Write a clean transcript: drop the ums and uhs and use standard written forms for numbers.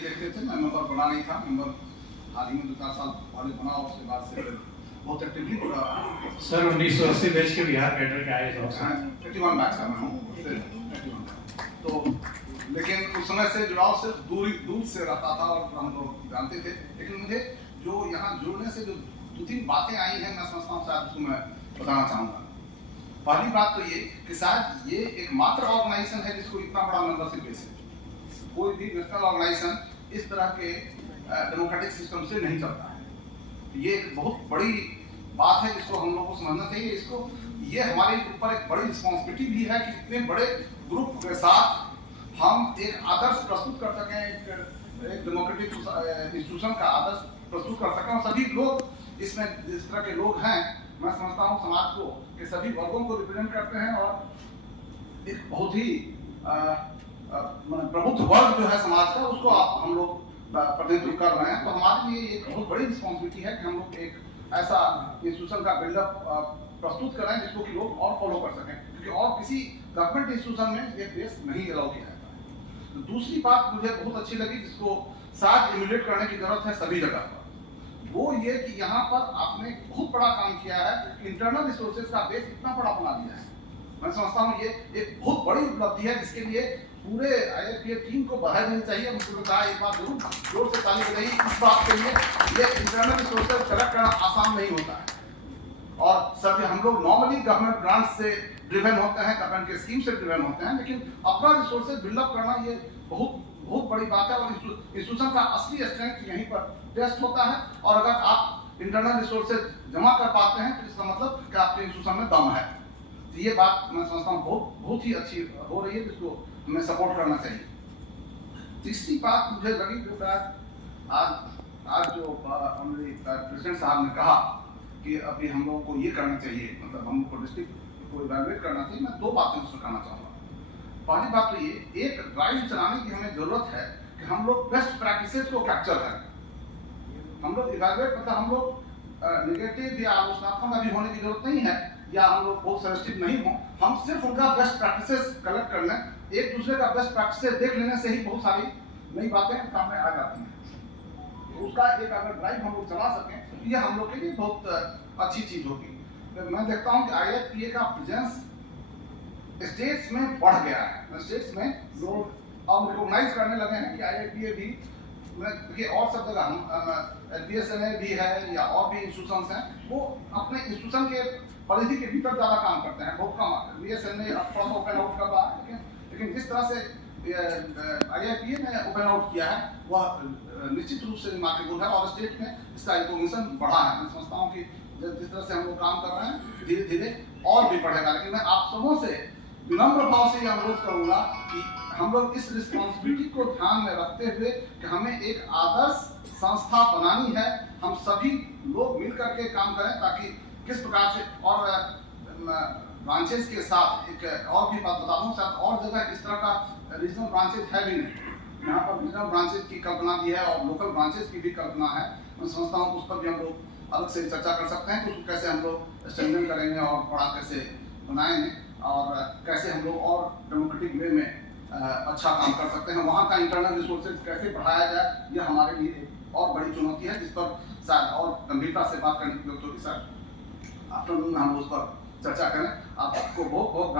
देखते थे, मैं मेंबर बना नहीं था। मेंबर हाल ही में 2-4 साल पहले बना और उसके बाद से बहुत एक्टिवली जुड़ा रहा। सर 1980 बैच के बिहार कैडर के आए थे 81 बैच का मैं हूँ, उससे 81 तो लेकिन उस समय से जुड़ाव सिर्फ दूर से रहता था और हम लोग जानते थे। लेकिन मुझे जो यहाँ जुड़ने से जो 2-3 बातें आई हैं, मैं समझता हूँ शायद उसको मैं बताना चाहूँगा। पहली बात तो ये कि शायद ये एक मात्र ऑर्गेनाइजेशन है जिसको इतना बड़ा मेंबरशिप बेस है। कोई भी नेशनल ऑर्गेनाइजेशन इस तरह के डेमोक्रेटिक सिस्टम से नहीं चलता है। ये एक बहुत बड़ी बात है जिसको हम लोग को समझना चाहिए। इसको ये हमारे ऊपर एक बड़ी रिस्पॉन्सिबिलिटी भी है कि इतने बड़े ग्रुप के साथ हम एक आदर्श प्रस्तुत कर सकें, एक डेमोक्रेटिक इंस्टीट्यूशन का आदर्श प्रस्तुत कर सकें। और सभी लोग इसमें जिस तरह के लोग हैं, मैं समझता हूँ समाज को कि सभी वर्गों को रिप्रेजेंट करते हैं और एक बहुत ही प्रबुद्ध वर्ग जो है समाज का, उसको हम लोग प्रतिनिधित्व कर रहे हैं। तो हमारे लिए एक बहुत बड़ी रिस्पॉन्सिबिलिटी है कि हम लोग एक ऐसा इंस्टीट्यूशन का बिल्डअप प्रस्तुत करें जिसको कि लोग और फॉलो कर सकें, क्योंकि और किसी गवर्नमेंट इंस्टीट्यूशन में ये बेस नहीं अलाउ किया जाता है। तो दूसरी बात मुझे बहुत अच्छी लगी, जिसको साथ इम्यूलेट करने की जरूरत है सभी जगह पर, वो ये कि यहाँ पर आपने बहुत बड़ा काम किया है। इंटरनल रिसोर्सेज का बेस इतना बड़ा बना दिया है। मैं समझता हूँ ये एक बहुत बड़ी उपलब्धि है, जिसके लिए पूरे IFPA टीम को बधाई देनी चाहिए। मुझे कहा एक बात जरूर जोर से ताली बजाइए इस बात के लिए। ये इंटरनल रिसोर्सेज कलेक्ट करना आसान नहीं होता है और सभी हम लोग नॉर्मली गवर्नमेंट ग्रांट से ड्रिवन होते हैं, गवर्नमेंट के स्कीम से ड्रिवन होते हैं, लेकिन अपना रिसोर्सेज बिल्डअप करना ये बहुत बड़ी बात है। और इंस्टीट्यूशन का असली स्ट्रेंथ यहीं पर टेस्ट होता है। और अगर आप इंटरनल रिसोर्सेज जमा कर पाते हैं तो इसका मतलब कि आपके इंस्टीट्यूशन में दम है। तो ये बात मैं समझता हूँ बहुत ही अच्छी हो रही है, जिसको हमें सपोर्ट करना चाहिए। तीसरी बात मुझे लगी जो आज जो हमारे प्रेसिडेंट साहब ने कहा कि अभी हम लोगों को ये करना चाहिए, मतलब हम लोग को डिस्ट्रिक्ट को इवैल्यूएट करना चाहिए। मैं 2 बातें उसमें कहना चाहूँगा। पहली बात तो ये, एक ड्राइव चलाने की हमें जरूरत है कि हम लोग बेस्ट प्रैक्टिसेस को कैप्चर करें। हम लोग इवैल्यूएट मतलब हम लोग निगेटिव या आलोचनात्मक अभी होने की जरूरत नहीं है, या हम लोग बहुत सजेस्टिव नहीं हो। हम सिर्फ उनका बेस्ट प्रैक्टिसेस कलेक्ट कर लें। एक दूसरे का बेस्ट प्रैक्टिसेस देख लेने से ही बहुत सारी नई बातें सामने आ जाती हैं। तो उसका एक अगर ड्राइव हम लोग चला सकें तो ये हम लोग के लिए बहुत अच्छी चीज होगी। तो मैं देखता हूँ कि IFPA का प्रेजेंस स्टेट्स में बढ़ गया है। स्टेट्स में लोग अब रिकॉग्नाइज करने लगे हैं कि IFPA भी, देखिए और सब जगह हम BSNA भी है या और भी इंस्टीट्यूशंस हैं, वो अपने इंस्टीट्यूशन के परिधि के भीतर ज़्यादा काम करते हैं। बहुत कम BSNA थोड़ा सा ओपन आउट कर रहा है, लेकिन जिस तरह से IFPA ने ओपन आउट किया है वह निश्चित रूप से रिमार्केबल है और स्टेट में इसका रिकॉग्निशन बढ़ा है। मैं समझता हूँ कि जिस तरह से हम लोग काम कर रहे हैं धीरे धीरे और भी बढ़ेगा। लेकिन मैं आप सबों से विनम्र भाव से यह अनुरोध करूंगा कि हम लोग इस रिस्पॉन्सिबिलिटी को ध्यान में रखते हुए कि हमें एक आदर्श संस्था बनानी है, हम सभी लोग मिल करके काम करें, ताकि किस प्रकार से और ब्रांचेस के साथ एक और भी बात बता दूं, शायद और जगह इस तरह का रीजनल ब्रांचेस है भी नहीं। यहाँ पर रीजनल ब्रांचेस की कल्पना भी है और लोकल ब्रांचेस की भी कल्पना है। मैं समझता हूँ उस पर भी हम लोग अलग से चर्चा कर सकते हैं कि उसको कैसे हम लोग स्ट्रेंथन करेंगे और बड़ा कैसे बनाएंगे और कैसे हम लोग और डेमोक्रेटिक वे में अच्छा काम कर सकते हैं। वहाँ का इंटरनल रिसोर्सेज कैसे बढ़ाया जाए, यह हमारे लिए एक और बड़ी चुनौती है, जिस पर शायद और गंभीरता से बात करने की जरूरत होगी। सर आफ्टरनून हम उस पर चर्चा करें। आपको बहुत बहुत